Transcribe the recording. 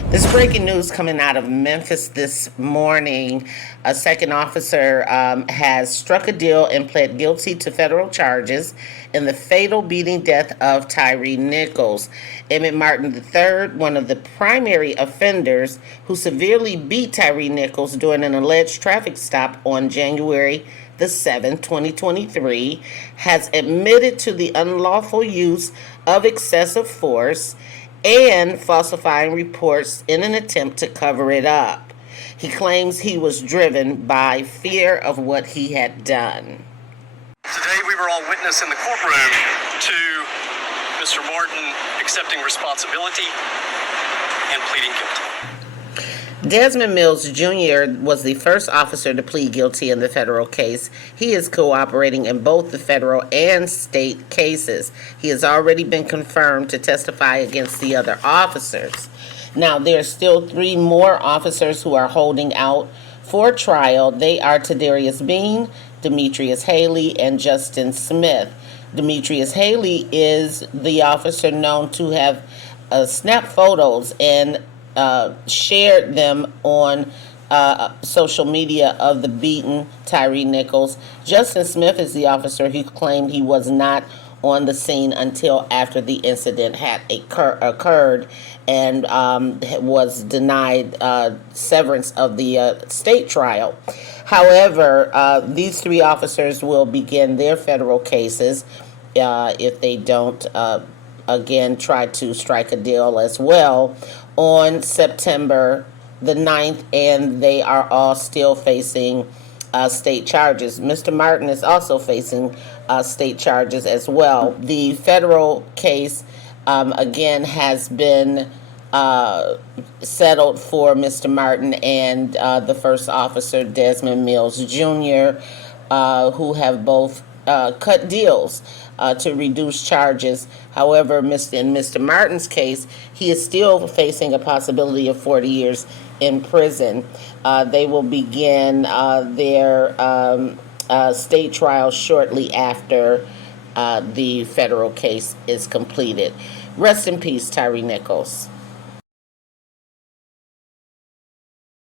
This breaking news coming out of Memphis this morning. A second officer has struck a deal and pled guilty to federal charges in the fatal beating death of Tyre Nichols. Emmitt Martin III, one of the primary offenders who severely beat Tyre Nichols during an alleged traffic stop on January the 7th, 2023, has admitted to the unlawful use of excessive force and falsifying reports in an attempt to cover it up. He claims he was driven by fear of what he had done. Today we were all witness in the courtroom to Mr. Martin accepting responsibility and pleading guilty. Desmond Mills Jr. was the first officer to plead guilty in the federal case. He is cooperating in both the federal and state cases. He has already been confirmed to testify against the other officers. Now, there are still 3 more officers who are holding out for trial. They are Tadarius Bean, Demetrius Haley, and Justin Smith. Demetrius Haley is the officer known to have snapped photos and shared them on social media of the beaten Tyre Nichols. Justin Smith is the officer who claimed he was not on the scene until after the incident had occurred and was denied severance of the state trial. However, these 3 officers will begin their federal cases if they don't again try to strike a deal as well on September the 9th, and they are all still facing state charges. Mr. Martin is also facing state charges as well. The federal case, again, has been settled for Mr. Martin and the first officer, Desmond Mills Jr., who have both cut deals to reduce charges. However, in Mr. Martin's case, he is still facing a possibility of 40 years in prison. They will begin their state trial shortly after the federal case is completed. Rest in peace, Tyre Nichols.